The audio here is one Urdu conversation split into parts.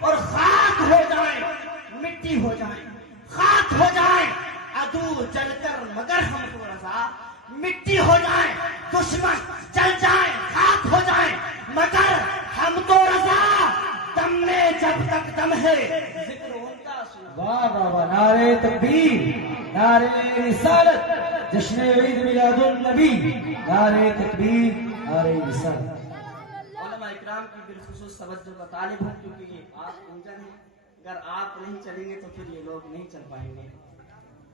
اور خاک ہو جائیں، مٹی ہو جائیں، خاک ہو جائیں عدو جل کر مگر ہم کو رضا، مٹی ہو جائیں دشمن جل جائیں، خاک ہو جائیں مگر ہم تو رضا، دم میں جب تک دم ہے ذکر ان کا سنا۔ واہ واہ واہ، نعرے تکبیر، نعرے رسالت، جشن عید میلاد النبی، نعرے تکبیر، نعرے رسالت۔ علماء اکرام کی بالخصوص توجہ کا طالب ہوں، کیونکہ یہ آپ انجن ہیں، اگر آپ نہیں چلیں گے تو پھر یہ لوگ نہیں چل پائیں گے۔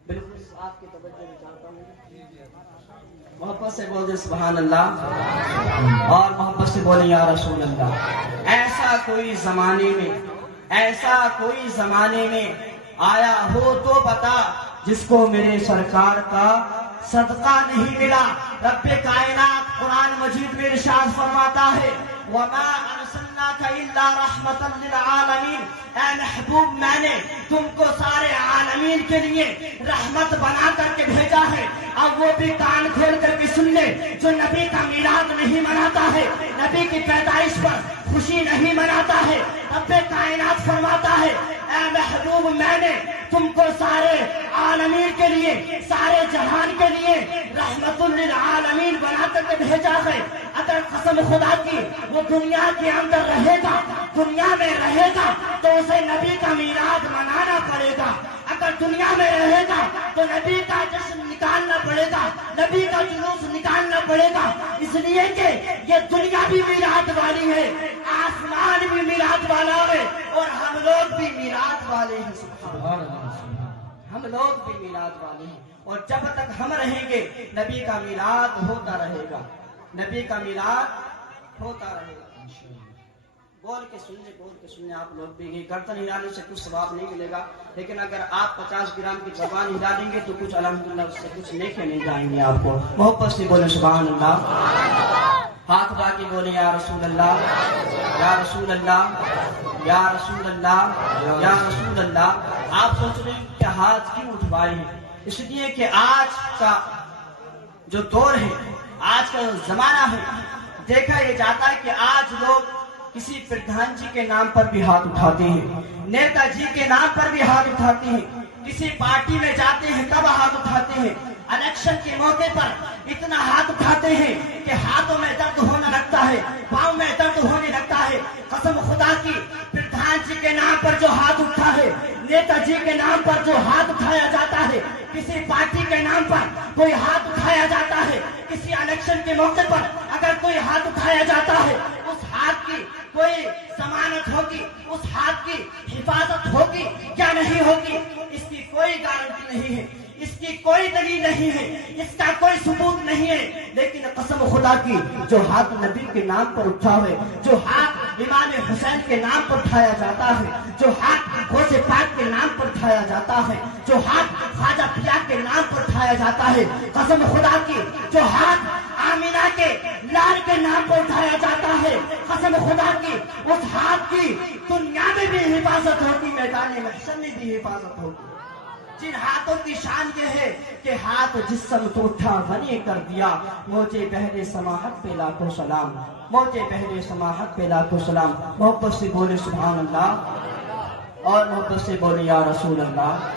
بالخصوص آپ کی توجہ بھی چاہتا ہوں، محبت سے بول دیں سبحان اللہ، اور محبت سے بولیں یا رسول اللہ۔ ایسا کوئی زمانے میں آیا ہو تو بتا، جس کو میرے سرکار کا صدقہ نہیں ملا۔ رب کائنات قرآن مجید میں ارشاد فرماتا ہے وَمَا أَرْسَلْنَاكَ إِلَّا رَحْمَةً لِلْعَالَمِينَ، اے محبوب میں نے تم کو سارے عالمین کے لیے رحمت بنا کر کے بھیجا ہے۔ اب وہ بھی کان کھول کر کے سن لے جو نبی کا میلاد نہیں مناتا ہے، نبی کی پیدائش پر خوشی نہیں مناتا ہے، رب کائنات فرماتا ہے اے محبوب میں نے تم کو سارے عالمین کے لیے، سارے جہان کے لیے رحمت للعالمین بنا کر کے بھیجا ہے۔ اگر قسم خدا کی وہ دنیا کے اندر رہے گا، دنیا میں رہے گا تو اسے نبی کا میلاد منانا پڑے گا۔ اگر دنیا میں رہے گا تو نبی کا جشن نکالنا پڑے گا، نبی کا جلوس نکالنا پڑے گا، اس لیے کہ یہ دنیا بھی میلاد والی ہے، آسمان بھی میلاد والا ہے، اور ہم لوگ بھی میلاد والے ہیں۔ سبحان اللہ، ہم لوگ بھی میلاد والے ہیں، اور جب تک ہم رہیں گے نبی کا میلاد ہوتا رہے گا، نبی کا میلاد ہوتا رہے گا۔ بول کے سننے آپ لوگ بھی، یہ گردن ہلانے سے کچھ ثواب نہیں ملے گا، لیکن اگر آپ 50 گرام کی زبان ہلا دیں گے تو کچھ الحمدللہ اس سے کچھ نیکیاں مل جائیں گے آپ کو۔ محبت سے بولے سبحان اللہ، ہاتھ اٹھا کے بولے یا رسول اللہ، یا رسول اللہ، یا رسول اللہ، یا رسول اللہ۔ آپ سوچ رہے ہیں کہ ہاتھ کیوں اٹھوائے ہیں؟ اس لیے کہ آج کا جو دور ہے، آج کا جو زمانہ ہے، دیکھا یہ جاتا ہے کہ آج لوگ کسی پردھان جی کے نام پر بھی ہاتھ اٹھاتے ہیں، نیتا جی کے نام پر بھی ہاتھ اٹھاتے ہیں، کسی پارٹی میں جاتے ہیں تب ہاتھ اٹھاتے ہیں، الیکشن کے موقع پر اتنا ہاتھ اٹھاتے ہیں کہ ہاتھوں میں درد ہونے لگتا ہے، پاؤں میں درد ہونے لگتا ہے۔ قسم خدا کی پردھان جی کے نام پر جو ہاتھ اٹھا ہے، نیتا جی کے نام پر جو ہاتھ اٹھایا جاتا ہے، کسی پارٹی کے نام پر کوئی ہاتھ اٹھایا جاتا ہے، کسی الیکشن کے موقع پر اگر کوئی ہاتھ اٹھایا جاتا ہے، اس ہاتھ کی کوئی ضمانت ہوگی، اس ہاتھ کی حفاظت ہوگی یا نہیں ہوگی، اس کی کوئی گارنٹی نہیں ہے، اس کی کوئی دلیل نہیں ہے، اس کا کوئی ثبوت نہیں ہے۔ لیکن قسم خدا کی جو ہاتھ نبی کے نام پر اٹھا ہے، جو ہاتھ امام حسین کے نام پر اٹھایا جاتا ہے، جو ہاتھ غوث پاک کے نام پر اٹھایا جاتا ہے، جو ہاتھ خواجہ پیا کے نام پر اٹھایا جاتا ہے، قسم خدا کی جو ہاتھ آمینہ کے لال کے نام پر اٹھایا جاتا ہے، قسم خدا کی اس ہاتھ کی دنیا میں بھی حفاظت ہوگی، میدان محشر میں بھی حفاظت ہوگی۔ جن ہاتھوں کی شان یہ ہے کہ ہاتھ جسم تو اٹھا غنی کر دیا، موجے بہرے سماحت پہ لاکھوں سلام، موجے بہرے سماحت پہ لاکھوں سلام۔ محبت سے بولے سبحان اللہ، اور محبت سے بولے یا رسول اللہ۔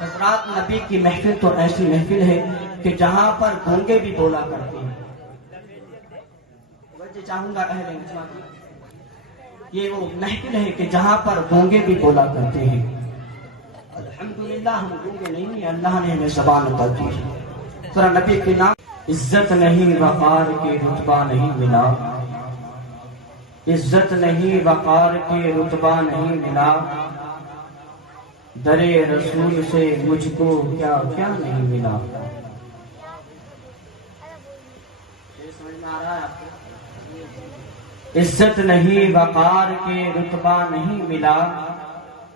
حضرات نبی کی محفل تو ایسی محفل ہے کہ جہاں پر گونگے بھی بولا کرتے ہیں۔ وجہ چاہوں گا اہل انجمہ کی، یہ وہ محفل ہے کہ جہاں پر گونگے بھی بولا کرتے ہیں۔ الحمدللہ ہم گونگے نہیں ہیں، اللہ نے ہمیں زبان عطا کی ہے۔ ذرا نبی کے نام عزت نہیں وقار کے رتبہ نہیں ملا، عزت نہیں وقار کے رتبہ نہیں ملا، در رسول سے مجھ کو کیا کیا نہیں ملا۔ عزت نہیں وقار کے رتبہ نہیں ملا،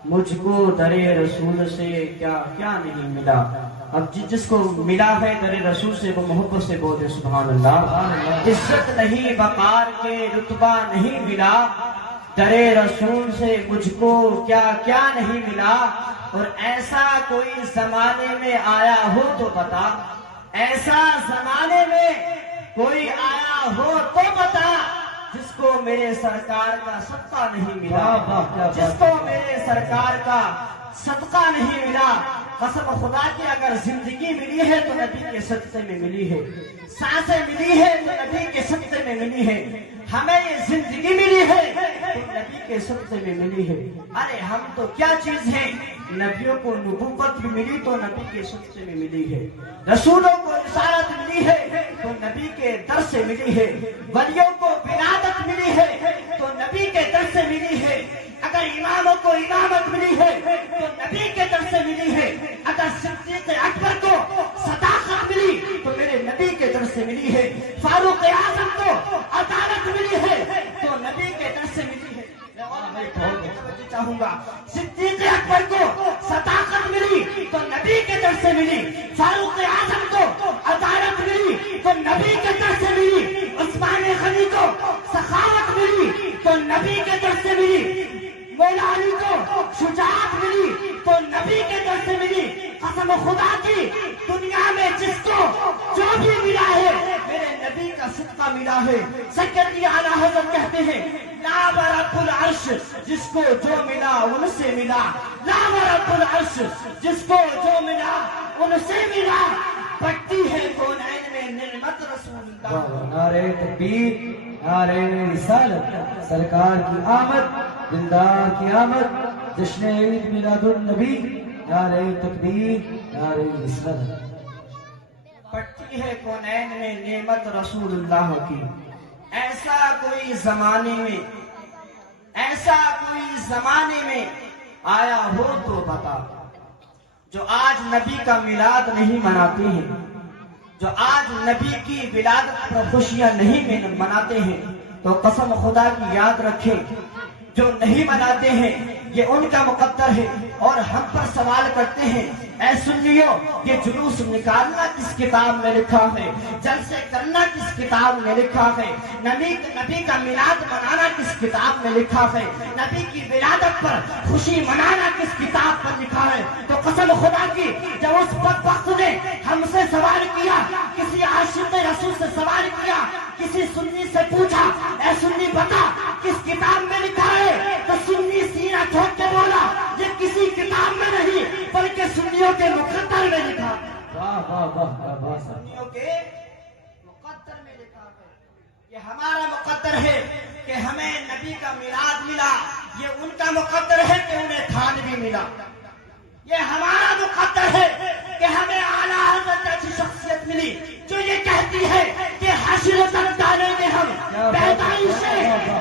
مجھ کو در رسول سے کیا کیا نہیں ملا۔ اب جس کو ملا ہے در رسول سے وہ محبت سے بولے سبحان اللہ۔ عزت نہیں وقار کے رتبہ نہیں ملا، در رسول سے مجھ کو کیا کیا نہیں ملا۔ اور ایسا کوئی زمانے میں آیا ہو تو بتا، ایسا زمانے میں کوئی آیا ہو تو بتا، جس کو میرے سرکار کا صدقہ نہیں ملا، واہ واہ کیا جس کو میرے سرکار کا صدقہ نہیں ملا۔ قسم خدا کی اگر زندگی ملی ہے تو نبی کے صدقے میں ملی ہے، سانسیں ملی ہے تو نبی کے صدقے میں ملی ہے، ہمیں یہ زندگی ملی ہے تو نبی کے صدقے میں ملی ہے۔ ارے ہم تو کیا چیز ہیں، نبیوں کو نبوت بھی ملی تو نبی کے صدقے میں ملی ہے، رسولوں کو رسالت ملی ہے تو نبی کے در سے ملی ہے، ولیوں کو ولادت ملی ہے تو نبی کے در سے ملی ہے، اگر اماموں کو امامت ملی ہے تو نبی کے در سے ملی ہے، اگر صدیق اکبر کو صداقت ملی تو میرے نبی کے در سے ملی ہے، فاروق اعظم کو عدالت ملی ہے تو نبی کے در سے ملی ہے۔ میں توجہ چاہوں گا، صدیق اکبر کو صداقت ملی تو نبی کے در سے ملی، فاروق اعظم کو عدالت ملی تو نبی کے در سے ملی، عثمان غنی کو سخاوت ملی تو نبی کے در سے ملی، مولا علی کو شجاعت ملی تو نبی کے در سے ملی۔ قسم خدا کی دنیا میں جس کو جو بھی ملا ہے میرے نبی کا صدقہ ملا ہے۔ سیدنا اعلیٰ حضرت کہتے ہیں لا رب العرش، جس کو جو ملا ان سے ملا، لا رب العرش، جس کو جو ملا ان سے ملا، بٹتی ہے کونین میں نعمت رسول اللہ۔ نعرہ تکبیر، نعرہ رسالت، سرکار کی آمد، دلدار کی آمد، جشن عید میلاد النبی، نعرہ تکبیر، نعرہ رسالت۔ بٹتی ہے کونین میں نعمت رسول اللہ کی، ایسا کوئی زمانے میں آیا ہو تو بتا، جو آج نبی کا میلاد نہیں مناتے ہیں، جو آج نبی کی ولادت پر خوشیاں نہیں مناتے ہیں، تو قسم خدا کی یاد رکھیں، جو نہیں مناتے ہیں یہ ان کا مقدر ہے، اور ہم پر سوال کرتے ہیں اے سنیو یہ جلوس نکالنا کس کتاب میں لکھا ہے، جلسے کرنا کس کتاب میں لکھا ہے، نبی کا میلاد منانا کس کتاب میں لکھا ہے، نبی کی ولادت پر خوشی منانا کس کتاب پر لکھا ہے؟ تو قسم خدا کی جب اس بدبخت نے ہم سے سوال کیا، کسی عاشق رسول سے سوال کیا، کسی سنی سے پوچھا اے سنی بتا کس کتاب میں لکھا ہے، تو سنی سینہ ٹھوک کے بولا یہ کسی کتاب میں نہیں بلکہ سنیوں کے مقدر میں لکھا ہے۔ واہ واہ واہ واہ، سنیوں کے مقدر میں لکھا ہے، یہ ہمارا مقدر ہے کہ ہمیں نبی کا میلاد ملا، یہ ان کا مقدر ہے کہ انہیں تھان بھی ملا، یہ ہمارا مقدر ہے کہ ہمیں اعلیٰ حضرت ایسی شخصیت ملی جو یہ کہتی ہے کہ حشر تک ڈالیں گے ہم پیدائش سے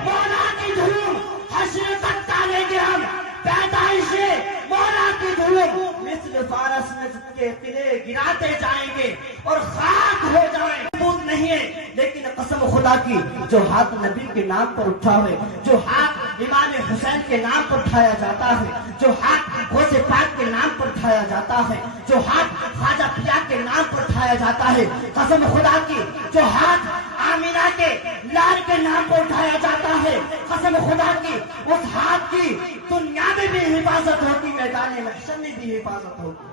مولا کی دھوم، حشر تک ڈالیں گے ہم پیدائش سے مولا کی دھوم، مثل فارس میں کے قلعے گراتے جائیں گے اور خاک ہو جائیں، محبوب نہیں ہے لیکن قسم خدا کی جو ہاتھ نبی کے نام پر اٹھا ہے، جو ہاتھ امام حسین کے نام پر اٹھایا جاتا ہے، جو ہاتھ غوث پاک کے نام پر اٹھایا جاتا ہے، جو ہاتھ خواجہ پیا کے نام پر اٹھایا جاتا ہے، قسم خدا کی جو ہاتھ آمینہ کے لال کے نام پر اٹھایا جاتا ہے، قسم خدا کی اس ہاتھ کی دنیا میں بھی حفاظت ہوگی، میدان محشر میں بھی حفاظت ہوگی۔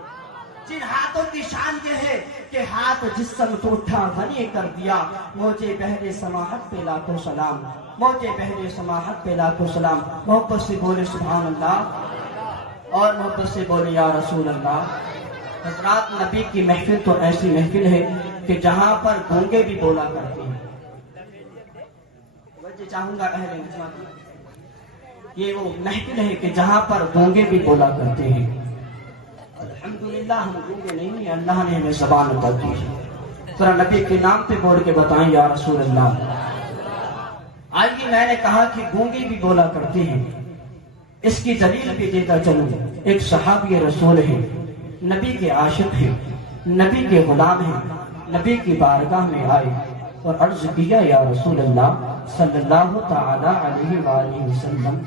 جن ہاتھوں کی شان یہ ہے کہ ہاتھ جس سمت اٹھا غنی کر دیا، موجے بہرے سماحت پہ لاکھوں سلام، موجے بہرے سماحت پہ لاکھوں سلام۔ محبت سے بولے سبحان اللہ اور محبت سے بولے یا رسول اللہ۔ حضرات نبی کی محفل تو ایسی محفل ہے کہ جہاں پر گونگے بھی بولا کرتے ہیں۔ توجہ چاہوں گا اہل خدمت، یہ وہ محفل ہے کہ جہاں پر گونگے بھی بولا کرتے ہیں۔ الحمدللہ ہم گونگے نہیں ہیں، اللہ نے ہمیں زبان عطا کی ہے۔ ذرا نبی کے نام پہ بول کے بتائیں یا رسول اللہ۔ آئیے میں نے کہا کہ گونگے بھی بولا کرتے ہیں، اس کی دلیل بھی دیتا چلوں۔ ایک صحابی رسول ہے، نبی کے عاشق ہیں، نبی کے غلام ہیں، نبی کی بارگاہ میں آئے اور عرض کیا یا رسول اللہ صلی اللہ تعالی علیہ وآلہ وسلم،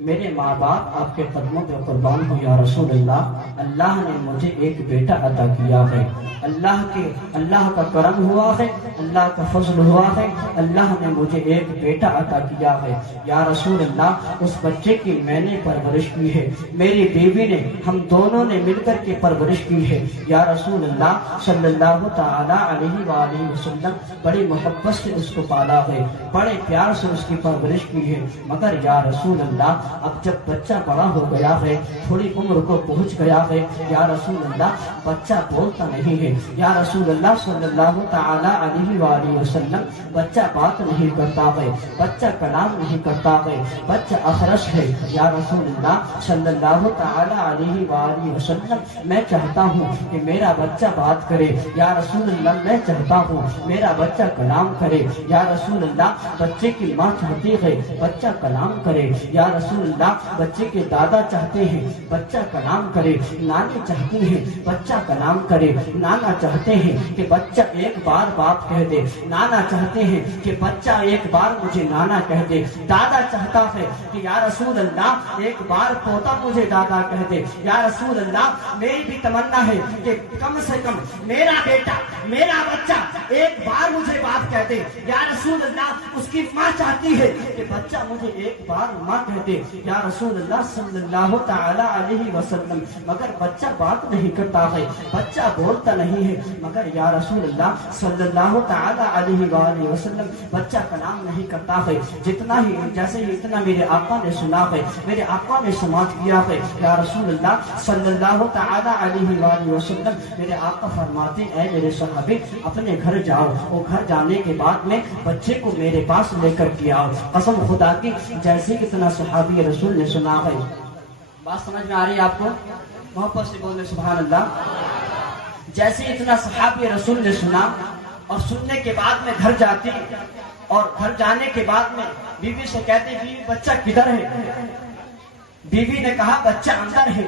میرے ماں باپ آپ کے قدموں پہ قربان ہو یا رسول اللہ، اللہ نے مجھے ایک بیٹا عطا کیا ہے، اللہ کا کرم ہوا ہے، اللہ کا فضل ہوا ہے، اللہ نے مجھے ایک بیٹا عطا کیا ہے یا رسول اللہ۔ اس بچے کی میں نے پرورش کی ہے، میری بیوی نے، ہم دونوں نے مل کر کے پرورش کی ہے یا رسول اللہ صلی اللہ تعالی علیہ وآلہ وسلم۔ بڑی محبت سے اس کو پالا ہے، بڑے پیار سے اس کی پرورش کی ہے، مگر یا رسول اللہ اب جب بچہ بڑا ہو گیا ہے، تھوڑی عمر کو پہنچ گیا ہے یا رسول اللہ، بچہ بولتا نہیں ہے یا رسول اللہ صلی اللہ تعالی علیہ وآلہ وسلم۔ بچہ بات نہیں کرتا ہے، بچہ کلام نہیں کرتا ہے، بچہ اخرس ہے یا رسول اللہ صلی اللہ تعالی علیہ وآلہ وسلم۔ میں چاہتا ہوں کہ میرا بچہ بات کرے یا رسول اللہ، میں چاہتا ہوں میرا بچہ کلام کرے یا رسول اللہ۔ بچے کی ماں چاہتی ہے بچہ کلام کرے یا رسول اللہ، بچے کے دادا چاہتے ہیں بچہ کلام کرے، نانی چاہتی ہیں بچہ کلام کرے، نانا چاہتے ہیں کہ بچہ ایک بار باپ کہہ دے، نانا چاہتے ہیں کہ بچہ ایک بار مجھے نانا کہہ دے، دادا چاہتا ہے کہ یا رسول اللہ ایک بار پوتا مجھے دادا کہہ دے یا رسول اللہ۔ میری بھی تمنا ہے کہ کم سے کم میرا بیٹا، میرا بچہ ایک بار مجھے باپ کہہ دے یا رسول اللہ۔ اس کی ماں چاہتی ہے کہ بچہ مجھے ایک بار ماں کہہ دے یا رسول اللہ صلی اللہ تعالی علیہ وسلم، مگر بچہ بات نہیں کرتا ہے، بچہ بولتا نہیں ہے، مگر یا رسول اللہ صلی اللہ تعالی علیہ وآلہ وسلم بچہ کلام نہیں کرتا ہے۔ جتنا ہی جیسے اتنا میرے آقا نے سنا ہے، میرے آقا نے سماعت کیا ہے یا رسول اللہ صلی اللہ تعالی علیہ وآلہ وسلم۔ میرے آقا فرماتے اے میرے صحابی اپنے گھر جاؤ، اور گھر جانے کے بعد میں بچے کو میرے پاس لے کر کے آؤ۔ قسم خدا کی جیسے اتنا صحابی رسول نے سنا ہے، بات سمجھ میں آ رہی ہے آپ کو؟ محبت سے بولے سبحان اللہ۔ جیسے اتنا صحابی رسول نے سنا اور سننے کے بعد میں گھر جاتی، اور گھر جانے کے بعد میں بیوی سے کہتے بیوی بچہ کدھر ہے؟ بیوی نے کہا بچہ اندر ہے۔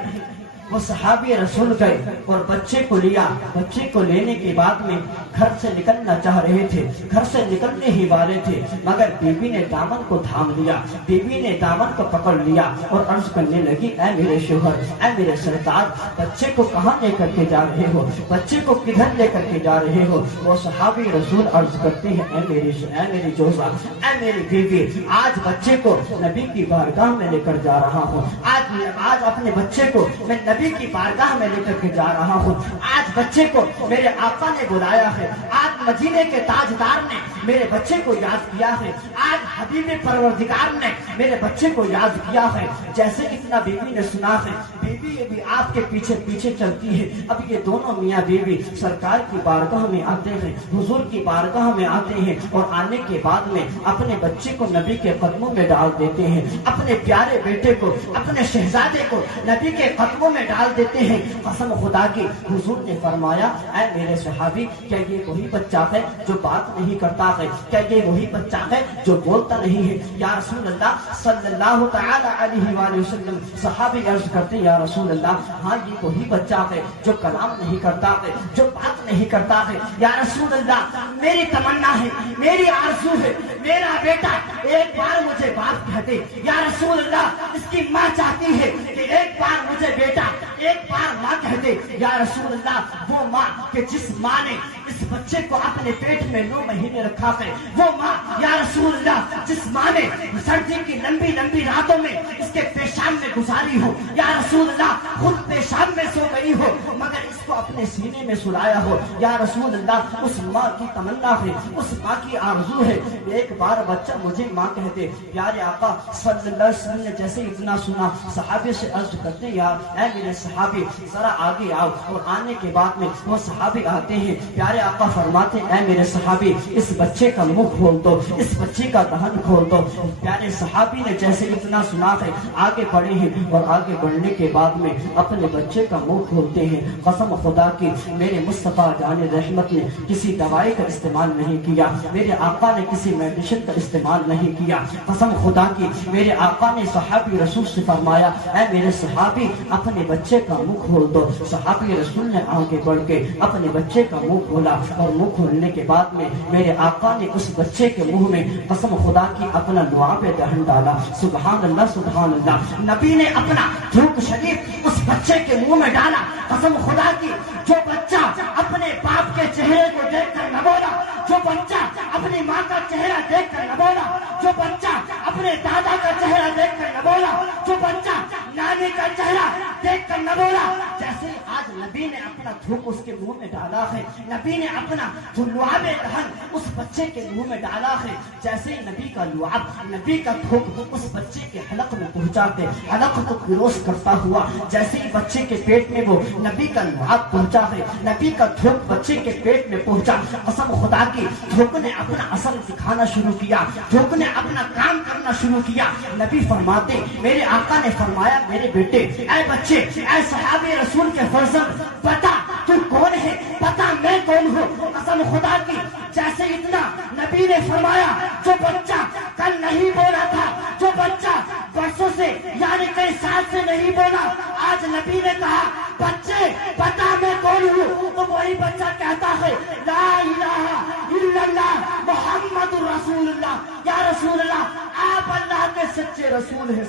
وہ صحابی رسول گئے اور بچے کو لیا، بچے کو لینے کے بعد میں گھر سے نکلنا چاہ رہے تھے، گھر سے نکلنے ہی والے تھے، مگر بیوی نے دامن کو تھام لیا، بیوی نے دامن کو پکڑ لیا اور عرض کرنے لگی اے میرے شوہر، اے میرے سرکار، بچے کو کہاں لے کر کے جا رہے ہو؟ بچے کو کدھر لے کر کے جا رہے ہو؟ وہ صحابی رسول عرض کرتے ہیں اے میری جوزا، اے میری بیوی، آج بچے کو نبی کی بارگاہ میں لے کر جا رہا ہوں، آج اپنے بچے کو میں نبی کی بارگاہ میں لے کر کے جا رہا ہوں، آج بچے کو میرے آقا نے بلایا ہے، آج مدینے کے تاجدار نے میرے بچے کو یاد کیا ہے، آج حبیب پروردگار نے میرے بچے کو یاد کیا ہے۔ جیسے اتنا بیوی نے سنا ہے، بیوی یہ بھی آپ کے پیچھے پیچھے چلتی ہے۔ اب یہ دونوں میاں بیوی سرکار کی بارگاہ میں آتے ہیں، حضور کی بارگاہ میں آتے ہیں، اور آنے کے بعد میں اپنے بچے کو نبی کے قدموں میں ڈال دیتے ہیں، اپنے پیارے بیٹے کو، اپنے شہزادے کو نبی کے قدموں میں ڈال دیتے ہیں۔ قسم خدا کی حضور نے فرمایا اے میرے صحابی، کیا یہ وہی بچہ ہے جو بات نہیں کرتا ہے؟ کیا یہ وہی بچہ ہے جو بولتا نہیں ہے؟ یا رسول اللہ صلی اللہ تعالی علیہ وآلہ وسلم۔ صحابی عرض کرتے یا رسول اللہ ہاں یہ وہی بچہ ہے جو کلام نہیں کرتا ہے، جو بات نہیں کرتا ہے۔ یا رسول اللہ میری تمنا ہے، میری آرزو ہے، میرا بیٹا ایک بار مجھے باپ کہہ دے۔ یا رسول اللہ اس کی ماں چاہتی ہے کہ ایک بار مجھے بیٹا، ایک بار ماں کہہ دے۔ یا رسول اللہ وہ ماں کہ جس ماں نے اس بچے کو اپنے پیٹ میں 9 مہینے رکھا ہے، وہ ماں یا رسول اللہ جس ماں نے سردی کی لمبی لمبی راتوں میں اس کے پیشاب میں گزاری ہو، یا رسول اللہ خود پیشاب میں سو گئی ہو مگر اس کو اپنے سینے میں سلایا ہو۔ یا رسول اللہ اس ماں کی تمنا ہے، اس ماں کی آرزو ہے ایک بار بچہ مجھے ماں کہہ دے۔ پیارے آقا صلی اللہ علیہ وسلم نے جیسے اتنا سنا، صحابی سے عرض کرتے یا اے میرے صحابی ذرا آگے آؤ، اور آنے کے بعد میں وہ صحابی آتے ہیں۔ پیارے آقا فرماتے اے میرے صحابی اس بچے کا منہ کھول دو، اس بچے کا دہن کھول دو۔ پیارے صحابی نے جیسے اتنا سنا ہے آگے بڑھ بڑھے ہیں اور آگے بڑھنے کے بعد میں اپنے بچے کا منہ کھولتے ہیں. قسم خدا کی میرے مصطفیٰ جان رحمت نے کسی دوائی کا استعمال نہیں کیا, میرے آقا نے کسی میڈیسن کا استعمال نہیں کیا. قسم خدا کی میرے آقا نے صحابی رسول سے فرمایا, اے میرے صحابی اپنے بچے کا منہ کھول دو. صحابی رسول نے آگے بڑھ کے اپنے بچے کا منہ کھولا اور منہ کھولنے کے بعد میں میرے آقا نے اس بچے کے منہ میں قسم خدا کی اپنا لعاب دہن ڈالا. سبحان اللہ سبحان اللہ. نبی نے اپنا تھوک شریف اس بچے کے منہ میں ڈالا. قسم خدا کی جو بچہ اپنے باپ کے چہرے کو دیکھ کر نہ بولا, جو بچہ اپنی ماں کا چہرہ دیکھ کر نہ بولا, جو بچہ اپنے دادا کا چہرہ دیکھ کر نہ بولا, جو بچہ نانی کا چہرہ دیکھ کر نہ بولا, جیسے آج نبی نے اپنا تھوک اس کے منہ میں ڈالا ہے, نبی نے اپنا لعاب دہن اس بچے کے منہ میں ڈالا ہے, جیسے نبی کا لعاب, نبی کا تھوک اس بچے کے حلق میں پہنچا کے حلق کو کروس کرتا ہوا, جیسے ہی بچے کے پیٹ میں وہ نبی کا لعاب پہنچا ہے, نبی کا تھوک بچے کے پیٹ میں پہنچا. قسم خدا کی تھوک نے اپنا اثر دکھانا شروع کیا, تھوک نے اپنا کام کرنا شروع کیا. نبی فرماتے, میرے آقا نے فرمایا, میرے بیٹے, اے بچے, اے صحابی رسول کے فرزند, بتا تو کون ہے, بتا میں کون ہوں. قسم خدا کی جیسے اتنا نبی نے فرمایا, جو بچہ کل نہیں بولا تھا, جو بچہ برسوں سے یعنی کئی سال سے نہیں بولا, آج نبی نے کہا بچے بتا میں کون ہوں, تو وہی بچہ کہتا ہے لا الہ الا اللہ محمد رسول اللہ. یا رسول اللہ آپ اللہ کے سچے رسول ہیں.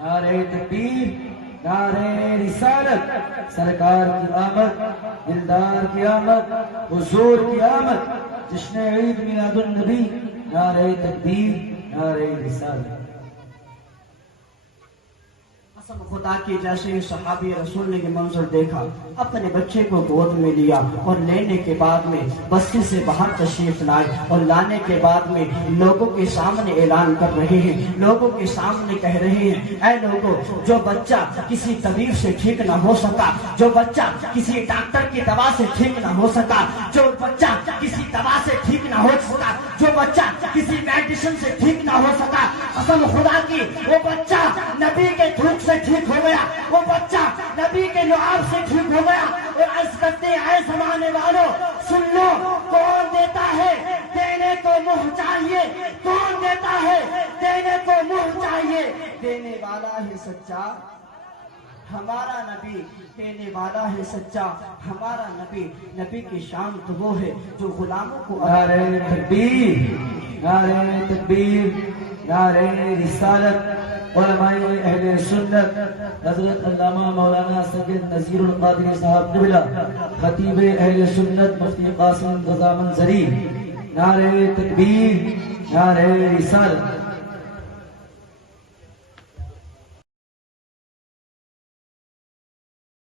نعرہ تکبیر, نعرہ رسالت, سرکار کی آمد, دلدار کی آمد, حضور کی آمد, جشن عید میلاد النبی. نعرہ تکبیر, نعرہ رسالت. قسم خدا کی جیسے ہی صحابی رسول نے یہ منظر دیکھا, اپنے بچے کو گود میں لیا اور لینے کے بعد میں بستی سے باہر تشریف لائے, اور لانے کے بعد میں لوگوں کے سامنے اعلان کر رہے ہیں, لوگوں کے سامنے کہہ رہے ہیں, اے لوگوں, جو بچہ کسی طبیب سے ٹھیک نہ ہو سکا, جو بچہ کسی ڈاکٹر کی دوا سے ٹھیک نہ ہو سکا, جو بچہ کسی دوا سے ٹھیک نہ ہو سکا, جو بچہ کسی میڈیسن سے ٹھیک نہ ہو سکا, قسم خدا کی وہ بچہ نبی کے تھوک سے ٹھیک ہو گیا, وہ بچہ نبی کے لعاب سے ٹھیک ہو گیا. اور عرض کرتے ہیں زمانے والوں سن لو, کون دیتا ہے دینے کو منہ چاہیے, کون دیتا ہے دینے کو منہ چاہیے. دینے والا ہے سچا ہمارا نبی, دینے والا ہے سچا ہمارا نبی. نبی کی شان تو وہ ہے جو غلاموں کو. نعرہ تکبیر, نعرہ تکبیر, نعرہ رسالت. علماء اہل سنت حضرت علامہ مولانا سید نذیر القادری صاحب قبلہ, خطیب اہل سنت مفتی قاسم رضا منظری. نعرہ تکبیر, نعرہ رسالت.